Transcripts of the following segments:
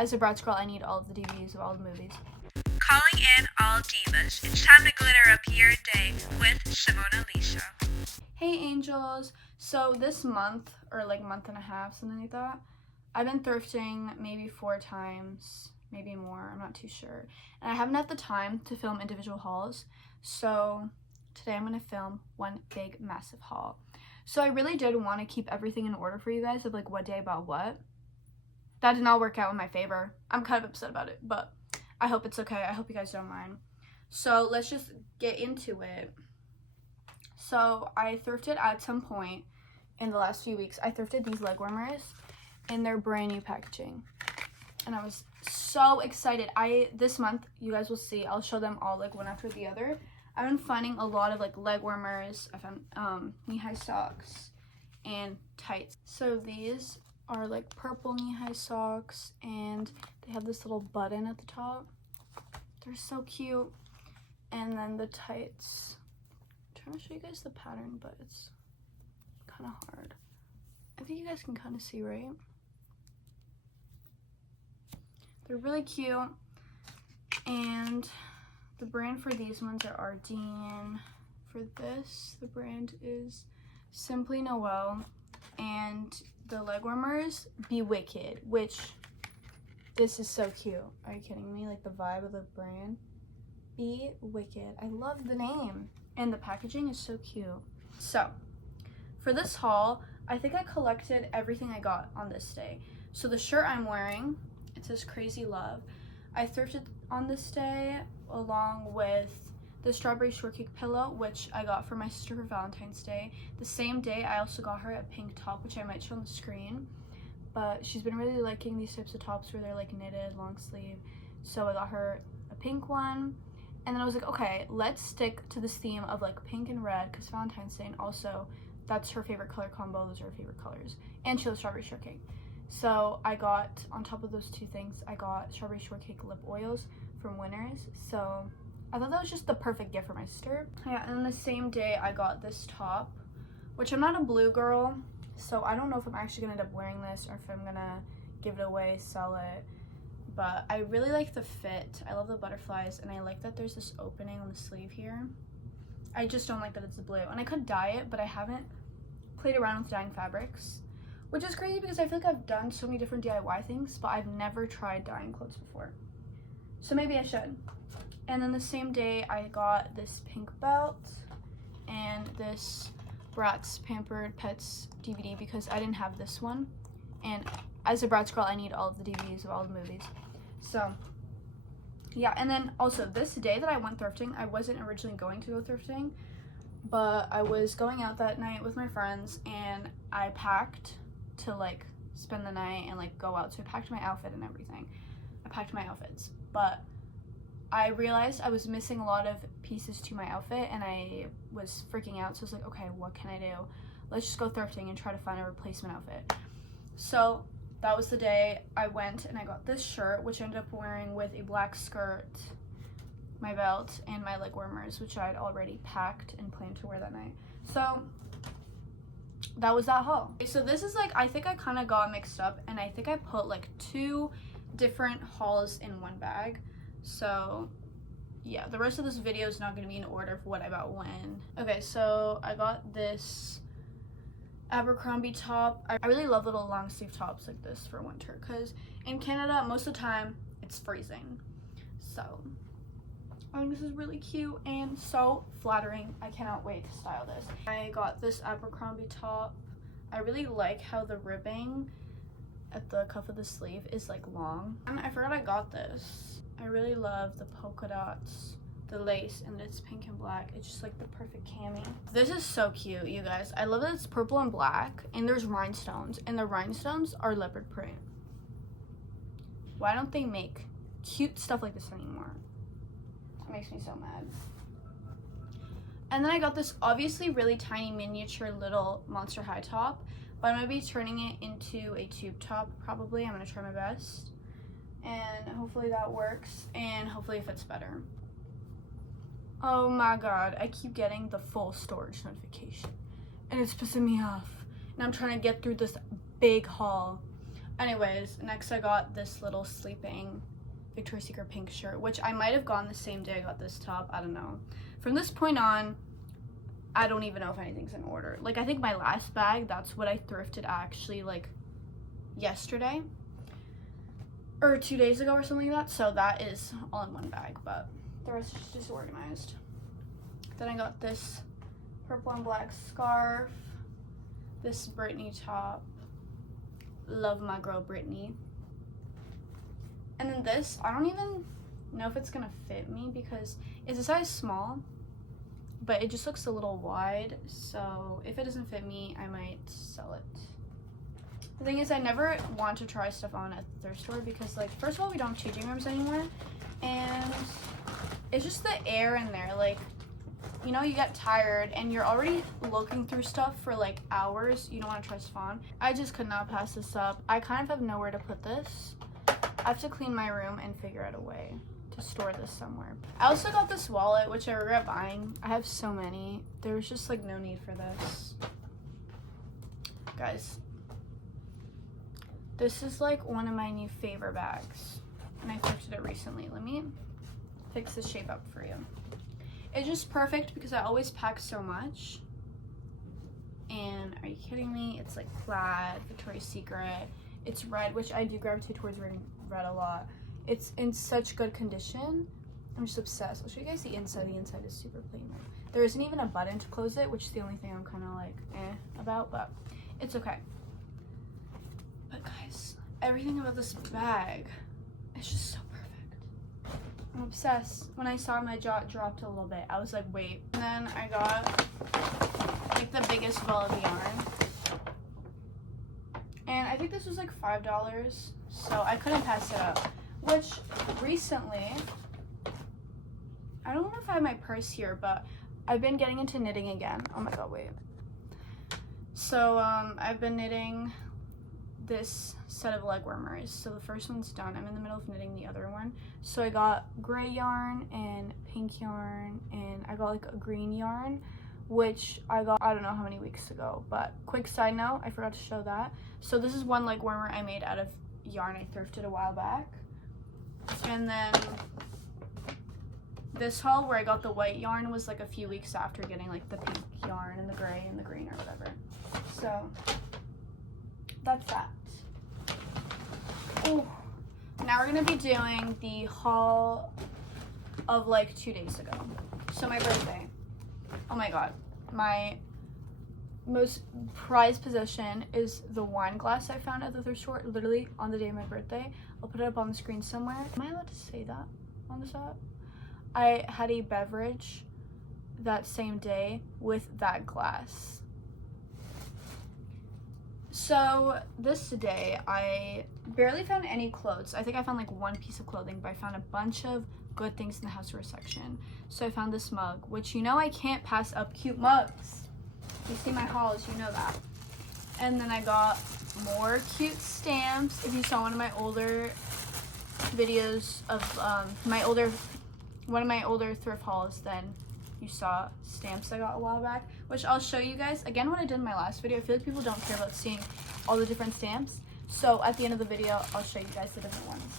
as a Bratz girl, I need all of the DVDs of all the movies. Calling in all divas. It's time to glitter up your day with Simonalisa. Hey angels. So this month, or like month and a half, something like that, I've been thrifting maybe 4 times, maybe more, I'm not too sure. And I haven't had the time to film individual hauls, so today I'm going to film one big massive haul. So I really did want to keep everything in order for you guys of like what day I bought what. That did not work out in my favor. I'm kind of upset about it, but I hope it's okay. I hope you guys don't mind. So let's just get into it. So I thrifted at some point in the last few weeks. I thrifted these leg warmers in their brand new packaging. And I was so excited. This month, you guys will see, I'll show them all like one after the other. I've been finding a lot of like leg warmers. I found knee-high socks and tights. So these are like purple knee-high socks and they have this little button at the top. They're so cute. And then the tights. I'm trying to show you guys the pattern, but it's kind of hard. I think you guys can kind of see, right? They're really cute. And the brand for these ones are Ardeen. For this, the brand is Simply Noel. And the leg warmers, Be Wicked, which this is so cute. Are you kidding me? Like the vibe of the brand. Be Wicked. I love the name. And the packaging is so cute. So, for this haul, I think I collected everything I got on this day. So the shirt I'm wearing, it says Crazy Love. I thrifted on this day along with the strawberry shortcake pillow, which I got for my sister for Valentine's Day. The same day, I also got her a pink top, which I might show on the screen. But she's been really liking these types of tops where they're like knitted, long sleeve. So I got her a pink one. And then I was like, okay, let's stick to this theme of like pink and red because Valentine's Day, and also that's her favorite color combo. Those are her favorite colors. And she loves strawberry shortcake. So I got, on top of those two things, I got strawberry shortcake lip oils from Winners. So I thought that was just the perfect gift for my sister. Yeah, and then the same day I got this top, which I'm not a blue girl, so I don't know if I'm actually gonna end up wearing this or if I'm gonna give it away, sell it. But I really like the fit. I love the butterflies, and I like that there's this opening on the sleeve here. I just don't like that it's blue. And I could dye it, but I haven't played around with dyeing fabrics, which is crazy because I feel like I've done so many different DIY things, but I've never tried dyeing clothes before. So maybe I should. And then the same day, I got this pink belt and this Bratz Pampered Pets DVD because I didn't have this one. And as a Bratz girl, I need all of the DVDs of all the movies. So, yeah. And then also, this day that I went thrifting, I wasn't originally going to go thrifting, but I was going out that night with my friends, and I packed to, like, spend the night and, like, go out. So I packed my outfit and everything. I packed my outfits. But I realized I was missing a lot of pieces to my outfit, and I was freaking out. So I was like, okay, what can I do? Let's just go thrifting and try to find a replacement outfit. So that was the day I went and I got this shirt, which I ended up wearing with a black skirt, my belt, and my leg warmers, which I had already packed and planned to wear that night. So that was that haul. Okay, so this is like, I think I kind of got mixed up, and I think I put like 2 different hauls in one bag. So yeah, the rest of this video is not going to be in order of what I bought when. Okay, so I got this Abercrombie top. I really love little long sleeve tops like this for winter because in Canada most of the time it's freezing. So I think this is really cute and so flattering. I cannot wait to style this. I got this Abercrombie top. I really like how the ribbing at the cuff of the sleeve is like long. And I forgot I got this. I really love the polka dots, the lace, and it's pink and black. It's just like the perfect cami. This is so cute, you guys. I love that it's purple and black, and there's rhinestones, and the rhinestones are leopard print. Why don't they make cute stuff like this anymore? That makes me so mad. And then I got this obviously really tiny miniature little Monster High top, but I'm gonna be turning it into a tube top probably. I'm gonna try my best, and hopefully that works, and hopefully it fits better. Oh my god, I keep getting the full storage notification, and it's pissing me off. And I'm trying to get through this big haul. Anyways, next I got this little sleeping Victoria's Secret pink shirt, which I might have gotten the same day I got this top. I don't know. From this point on, I don't even know if anything's in order. Like, I think my last bag, that's what I thrifted actually, like, yesterday. Or 2 days ago or something like that. So that is all in one bag, but the rest is just organized. Then I got this purple and black scarf. This Britney top. Love my girl Britney. And then this, I don't even know if it's gonna fit me because it's a size small, but it just looks a little wide. So if it doesn't fit me, I might sell it. The thing is, I never want to try stuff on at the thrift store because, like, first of all, we don't have changing rooms anymore, and it's just the air in there. Like, you know, you get tired and you're already looking through stuff for like hours. You don't want to try stuff on. I just could not pass this up. I kind of have nowhere to put this. I have to clean my room and figure out a way to store this somewhere. I also got this wallet, which I regret buying. I have so many. There was just like no need for this. Guys, this is like one of my new favorite bags, and I thrifted it recently. Let me fix the shape up for you. It's just perfect because I always pack so much. And are you kidding me? It's like plaid, Victoria's Secret. It's red, which I do gravitate towards wearing red a lot. It's in such good condition. I'm just obsessed. I'll show you guys the inside. The inside is super plain. There isn't even a button to close it, which is the only thing I'm kind of like about, but it's okay. But guys, everything about this bag is just so perfect. I'm obsessed. When I saw my jaw dropped a little bit, I was like, wait. And then I got like the biggest ball of yarn. And I think this was like $5, so I couldn't pass it up. Which recently, I don't know if I have my purse here, but I've been getting into knitting again. Oh my god, wait. So I've been knitting this set of leg warmers. So the first one's done. I'm in the middle of knitting the other one. So I got gray yarn and pink yarn, and I got like a green yarn, which I got I don't know how many weeks ago. But quick side note, I forgot to show that. So this is one leg warmer I made out of yarn I thrifted a while back. And then this haul where I got the white yarn was like a few weeks after getting like the pink yarn and the gray and the green or whatever. So that's that. Ooh. Now we're gonna be doing the haul of like 2 days ago. So my birthday. Oh my god. My most prized possession is the wine glass I found at the thrift store literally on the day of my birthday. I'll put it up on the screen somewhere. Am I allowed to say that on this app? I had a beverage that same day with that glass. So this day I barely found any clothes. I think I found like one piece of clothing, but I found a bunch of good things in the houseware section. So I found this mug, which you know I can't pass up cute mugs. You see my hauls, you know that. And then I got more cute stamps. If you saw one of my older videos of one of my older thrift hauls, then you saw stamps I got a while back, which I'll show you guys again what I did in my last video. I feel like people don't care about seeing all the different stamps, so at the end of the video I'll show you guys the different ones.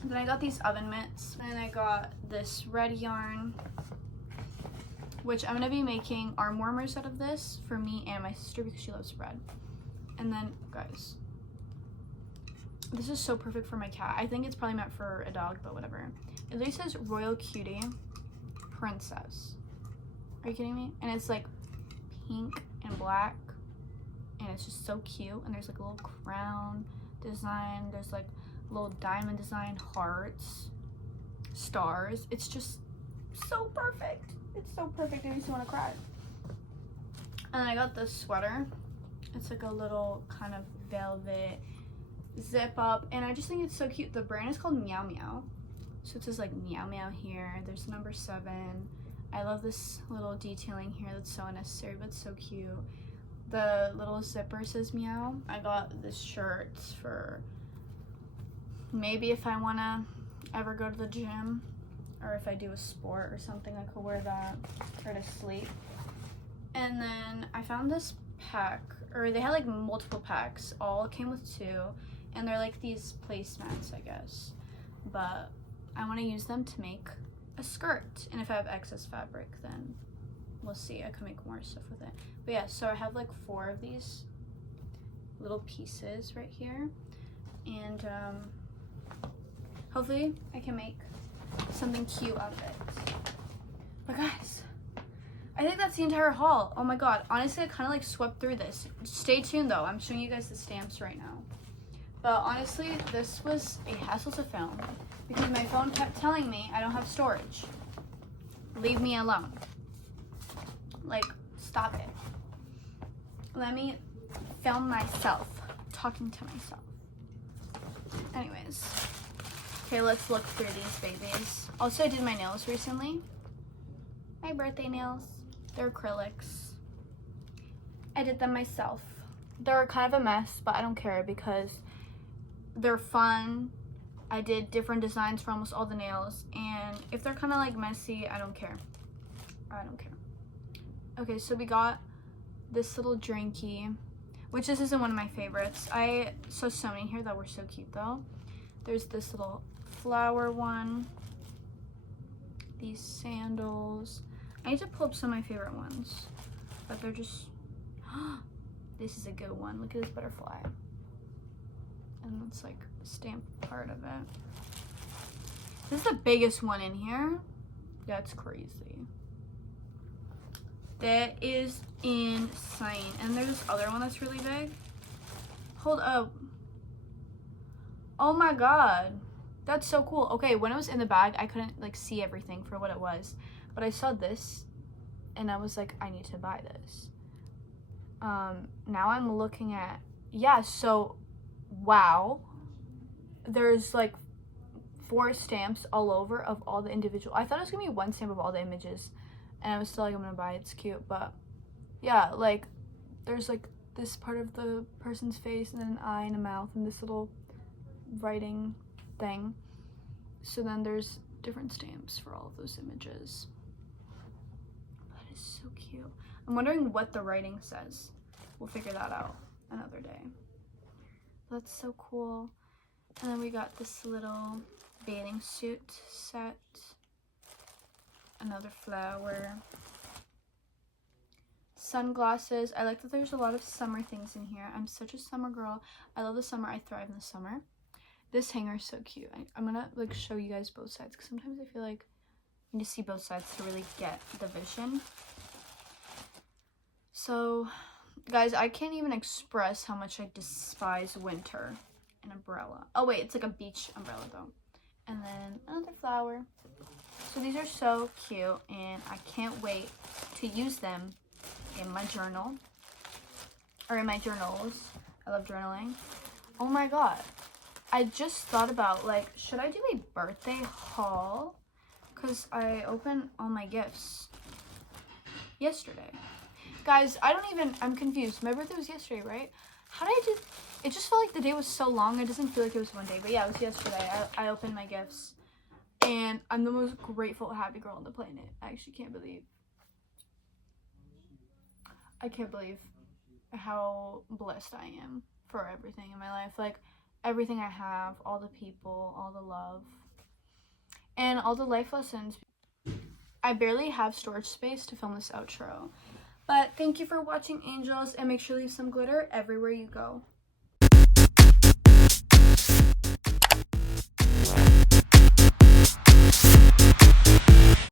And then I got these oven mitts, and I got this red yarn, which I'm gonna be making arm warmers out of this for me and my sister because she loves red. And then guys, this is so perfect for my cat. I think it's probably meant for a dog, but whatever. It literally says Royal Cutie Princess. Are you kidding me? And it's like pink and black, and it's just so cute. And there's like a little crown design. There's like a little diamond design, hearts, stars. It's just so perfect. It's so perfect. It makes me want to cry. And then I got this sweater. It's like a little kind of velvet zip up, and I just think it's so cute. The brand is called Meow Meow. So it says like Meow Meow here. There's number 7. I love this little detailing here that's so unnecessary, but so cute. The little zipper says Meow. I got this shirt for maybe if I want to ever go to the gym, or if I do a sport or something, I could wear that, or to sleep. And then I found this pack, or they had like multiple packs. All came with 2, and they're like these placemats, I guess. But I want to use them to make a skirt, and if I have excess fabric, then we'll see. I can make more stuff with it. But yeah, so I have like 4 of these little pieces right here, and hopefully I can make something cute out of it. But guys, I think that's the entire haul. Oh my god, honestly, I kind of like swept through this. Stay tuned though, I'm showing you guys the stamps right now. But honestly, this was a hassle to film because my phone kept telling me I don't have storage. Leave me alone. Like, stop it. Let me film myself talking to myself. Anyways, okay, let's look through these babies. Also, I did my nails recently. My birthday nails. They're acrylics. I did them myself. They're kind of a mess, but I don't care because they're fun. I did different designs for almost all the nails, and if they're kind of like messy, I don't care. I don't care. Okay, so we got this little drinky, which this isn't one of my favorites. I saw so many here that were so cute though. There's this little flower one, these sandals. I need to pull up some of my favorite ones, but they're just, this is a good one. Look at this butterfly. And it's like the stamp part of it. This is the biggest one in here. That's crazy. That is insane. And there's this other one that's really big. Hold up. Oh my god. That's so cool. Okay, when it was in the bag, I couldn't like see everything for what it was. But I saw this and I was like, I need to buy this. Now I'm looking at, yeah, so wow. There's like 4 stamps all over of all the individual. I thought it was gonna be 1 stamp of all the images. And I was still like, I'm gonna buy it, it's cute. But yeah, like there's like this part of the person's face and then an eye and a mouth and this little writing thing. So then there's different stamps for all of those images. That is so cute. I'm wondering what the writing says. We'll figure that out another day. That's so cool. And then we got this little bathing suit set. Another flower. Sunglasses. I like that there's a lot of summer things in here. I'm such a summer girl. I love the summer. I thrive in the summer. This hanger is so cute. I'm gonna like show you guys both sides because sometimes I feel like you need to see both sides to really get the vision. So guys, I can't even express how much I despise winter. An umbrella. Oh wait, it's like a beach umbrella though. And then another flower. So these are so cute and I can't wait to use them in my journal. Or in my journals. I love journaling. Oh my god. I just thought about like, should I do a birthday haul? Because I opened all my gifts yesterday. Guys, I'm confused. My birthday was yesterday, right? How did I do? It just felt like the day was so long. It doesn't feel like it was one day. But yeah, it was yesterday. I opened my gifts. And I'm the most grateful, happy girl on the planet. I actually can't believe how blessed I am for everything in my life. Like, everything I have, all the people, all the love, and all the life lessons. I barely have storage space to film this outro. But thank you for watching, angels, and make sure to leave some glitter everywhere you go.